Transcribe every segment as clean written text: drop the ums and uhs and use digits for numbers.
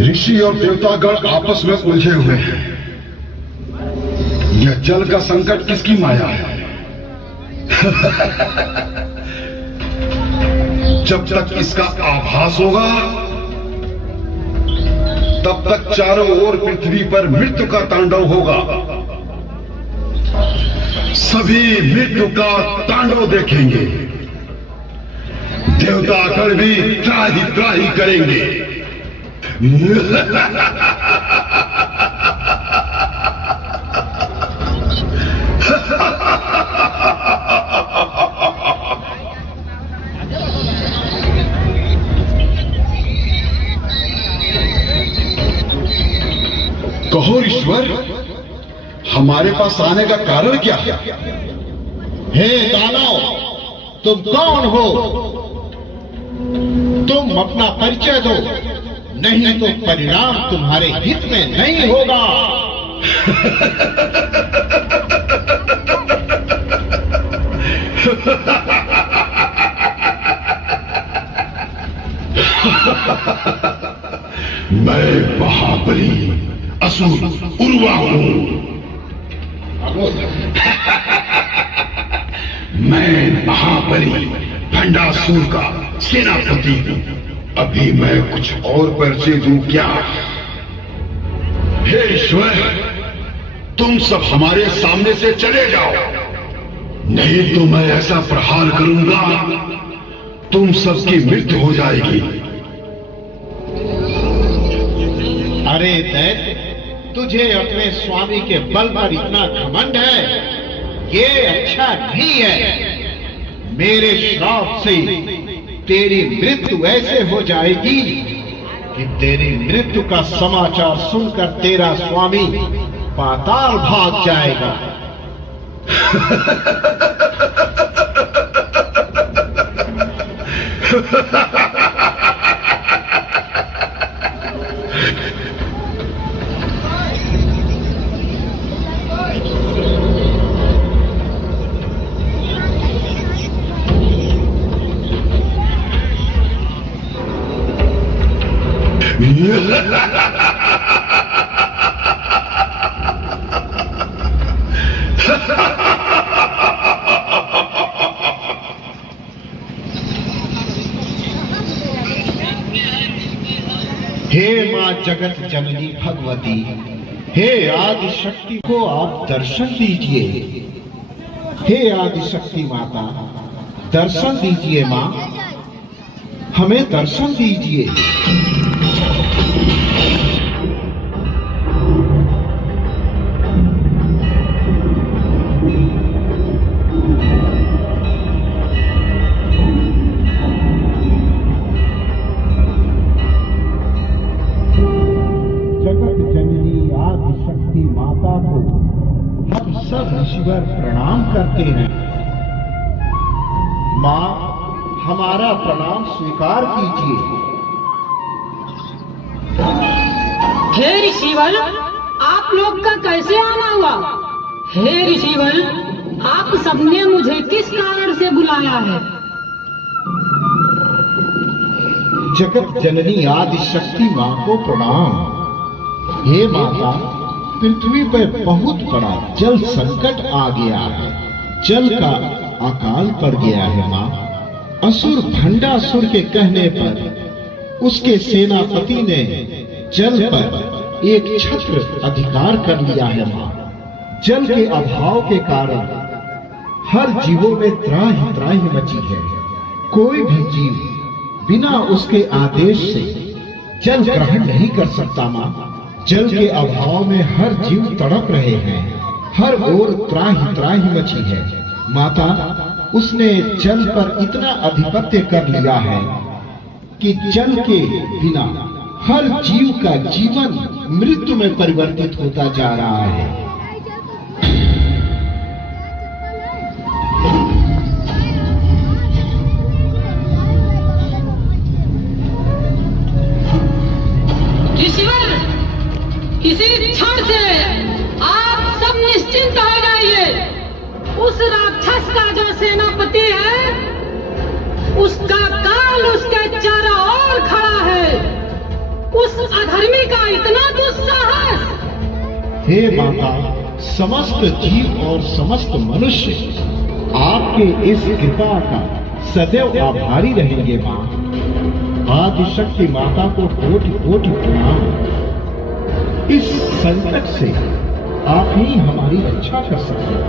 ऋषि और देवतागण आपस में उलझे हुए हैं। यह जल का संकट किसकी माया है? जब तक इसका आभास होगा तब तक चारों ओर पृथ्वी पर मृत्यु का तांडव होगा। सभी मृत्यु का तांडव देखेंगे। देवतागण भी त्राही त्राही करेंगे। कहो ईश्वर, हमारे पास आने का कारण क्या है? हे दानव, तुम कौन हो? तुम अपना परिचय दो, नहीं तो परिणाम तुम्हारे हित में नहीं होगा। मैं महाबली असुर उर्वा हूं। मैं महाबली भंडासुर का सेनापति हूं। अभी मैं कुछ और परिचय दूं क्या? हे ईश्वर, तुम सब हमारे सामने से चले जाओ, नहीं तो मैं ऐसा प्रहार करूंगा तुम सबकी मृत्यु हो जाएगी। अरे दैत्य, तुझे अपने स्वामी के बल पर इतना घमंड है, ये अच्छा नहीं है। मेरे श्राप से तेरी मृत्यु ऐसे हो जाएगी कि तेरी मृत्यु का समाचार सुनकर तेरा स्वामी पाताल भाग जाएगा। हे मां जगत जननी भगवती, हे आदि शक्ति को आप दर्शन दीजिए। हे आदि शक्ति माता, दर्शन दीजिए मां, हमें दर्शन दीजिए। सब ईश्वर प्रणाम करते हैं। मां, हमारा प्रणाम स्वीकार कीजिए। हे ऋषिवर, आप लोग का कैसे आना हुआ? हे ऋषिवर, आप सबने मुझे किस कारण से बुलाया है? जगत जननी आदि शक्ति मां को प्रणाम। हे माता, पृथ्वी पर बहुत बड़ा जल संकट आ गया है। जल का अकाल पड़ गया है मां। असुर भंडासुर के कहने पर उसके सेनापति ने जल पर एक छत्र अधिकार कर लिया है मां। जल के अभाव के कारण हर जीवों में त्राहि त्राहि मची है। कोई भी जीव बिना उसके आदेश से जल ग्रहण नहीं कर सकता मां। जल के अभाव में हर जीव तड़प रहे हैं। हर ओर त्राहि त्राहि मची है माता। उसने जल पर इतना अधिपत्य कर लिया है कि जल के बिना हर जीव का जीवन मृत्यु में परिवर्तित होता जा रहा है। इसी क्षण से सब निश्चिंत हो जाइए। उस राक्षस का जो सेनापति है, उसका काल उसके चारों ओर खड़ा है। उस अधर्मी का इतना दुस्साहस। हे माता, समस्त जीव और समस्त मनुष्य आपके इस कृपा का सदैव आभारी रहेंगे मां। आदिशक्ति माता को कोटि कोटि प्रणाम। इस संकट से आप ही हमारी रक्षा कर सकते हैं।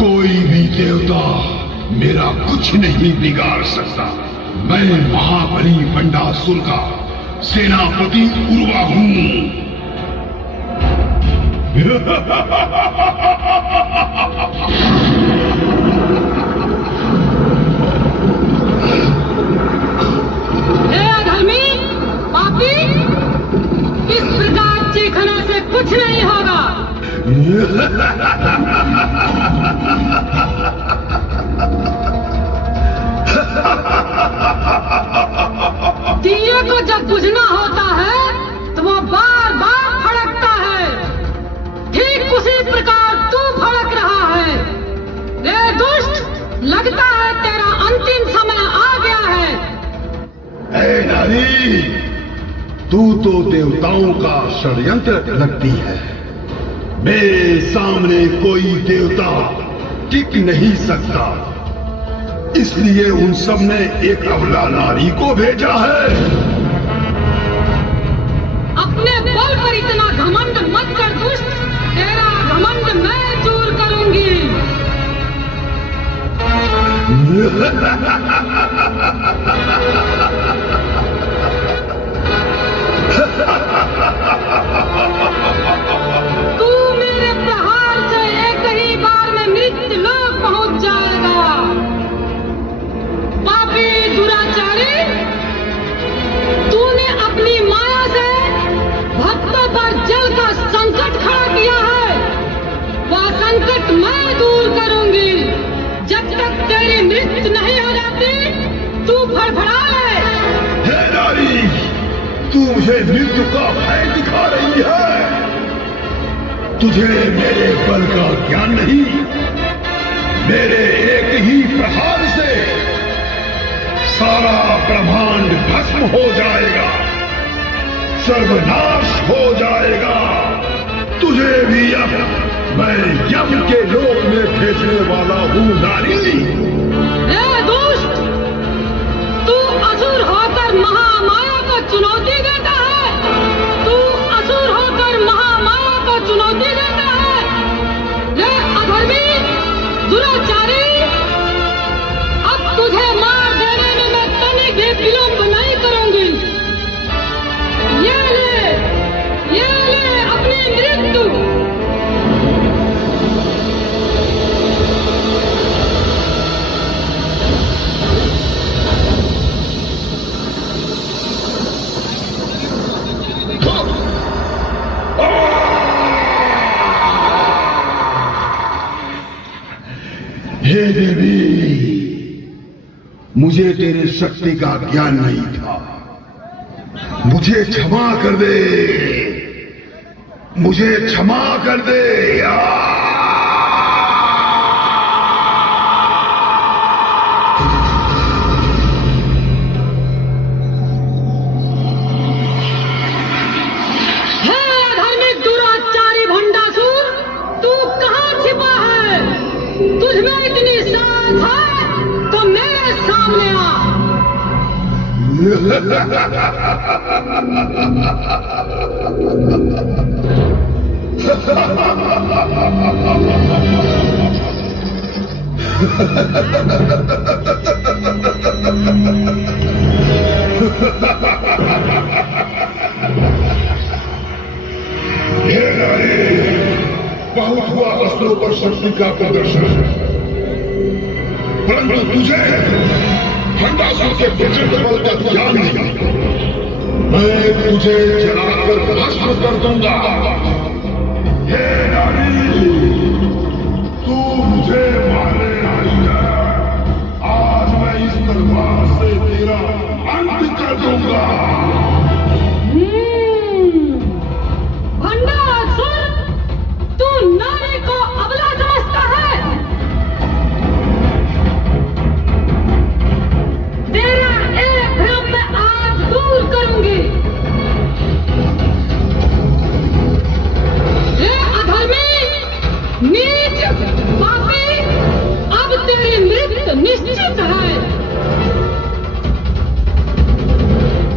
कोई भी देवता मेरा कुछ नहीं बिगाड़ सकता। मैं महाबली बंडासुर का सेनापति उर्वा हूं। हे अधर्मी, पापी, इस प्रकार चीखने से कुछ नहीं होगा। दिए को जब बुझना होता है तो वो बार बार फड़कता है। ठीक उसी प्रकार तू फड़क रहा है। रे दुष्ट, लगता है तेरा अंतिम समय आ गया है। ऐ नारी, तू तो देवताओं का षड्यंत्र लगती है। मेरे सामने कोई देवता टिक नहीं सकता, इसलिए उन सब ने एक अबला नारी को भेजा है। अपने बल पर इतना घमंड मत कर दुष्ट। तेरा घमंड मैं दूर करूंगी। तू मेरे प्रहार से एक ही बार में मृत्यु लोक पहुंच जाएगा। पापी दुराचारी, तूने अपनी माया से भक्तों पर जल का संकट खड़ा किया है। वह संकट मैं दूर करूंगी। जब तक तेरी मृत्यु नहीं हो जाती, तू फड़फड़ा ले। हे नारी, तू मुझे मृत्यु का भय दिखा रही है। तुझे मेरे बल का ज्ञान नहीं। मेरे एक ही प्रहार से सारा ब्रह्मांड भस्म हो जाएगा, सर्वनाश हो जाएगा। तुझे भी अब मैं यम के लोक में भेजने वाला हूं नारी। हे दुष्ट, तू असुर होकर महामाया को चुनौती देता है। तू असुर होकर महामाया को चुनौती देता है। हे अधर्मी, दुराचारी, अब तुझे मार देने में मैं तनिक भी विलंब नहीं करूंगी। ये ले अपनी मृत्यु। हे देवी, मुझे तेरे शक्ति का ज्ञान नहीं था। मुझे क्षमा कर दे, मुझे क्षमा कर दे। हे अधर्मिक दुराचारी भंडासुर, तू कहाँ छिपा है? तुझमें इतनी साहस है तो मेरे सामने आ। बहुत हुआ अस्त्रों पर शक्ति का प्रदर्शन, परंतु तुझे भंडासुर के प्रचंड बल का ज्ञान नहीं, मैं तुझे जलाकर भस्म कर दूंगा। हे नारी, तू मुझे मारने आई है, आज मैं इस तलवार से तेरा अंत कर दूंगा। भंडासुर, तू नारी को अबला समझता है? तेरा एक भ्रम मैं आज दूर करूंगी। हे अधर्मी, नीच, पापी, अब तेरी मृत्यु निश्चित है।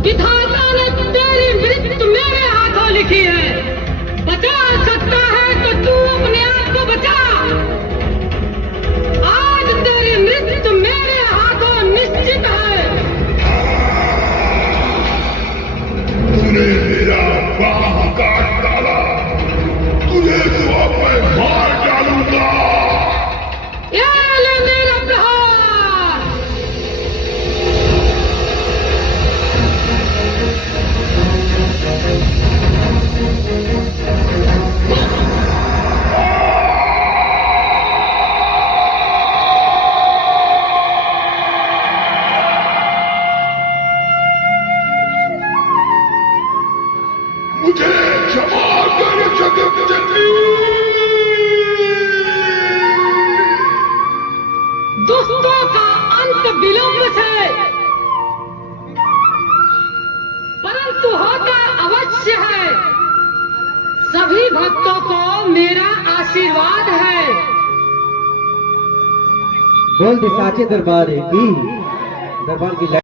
विधाता ने तेरी मृत्यु मेरे हाथों लिखी है। बचा सकता है तो तू अपने आप को बचा। आज तेरी मृत्यु मेरे हाथों निश्चित है। तूने मेरा बाह काट डाला, तुझे तो अब मैं मार डालूंगा। ये ले मेरा प्रहार। मुझे क्षमा कर जगत जननी। दुष्टों का अंत विलंब से, परंतु होता अवश्य है। सभी भक्तों को मेरा आशीर्वाद है। बोल दे साचे दरबार की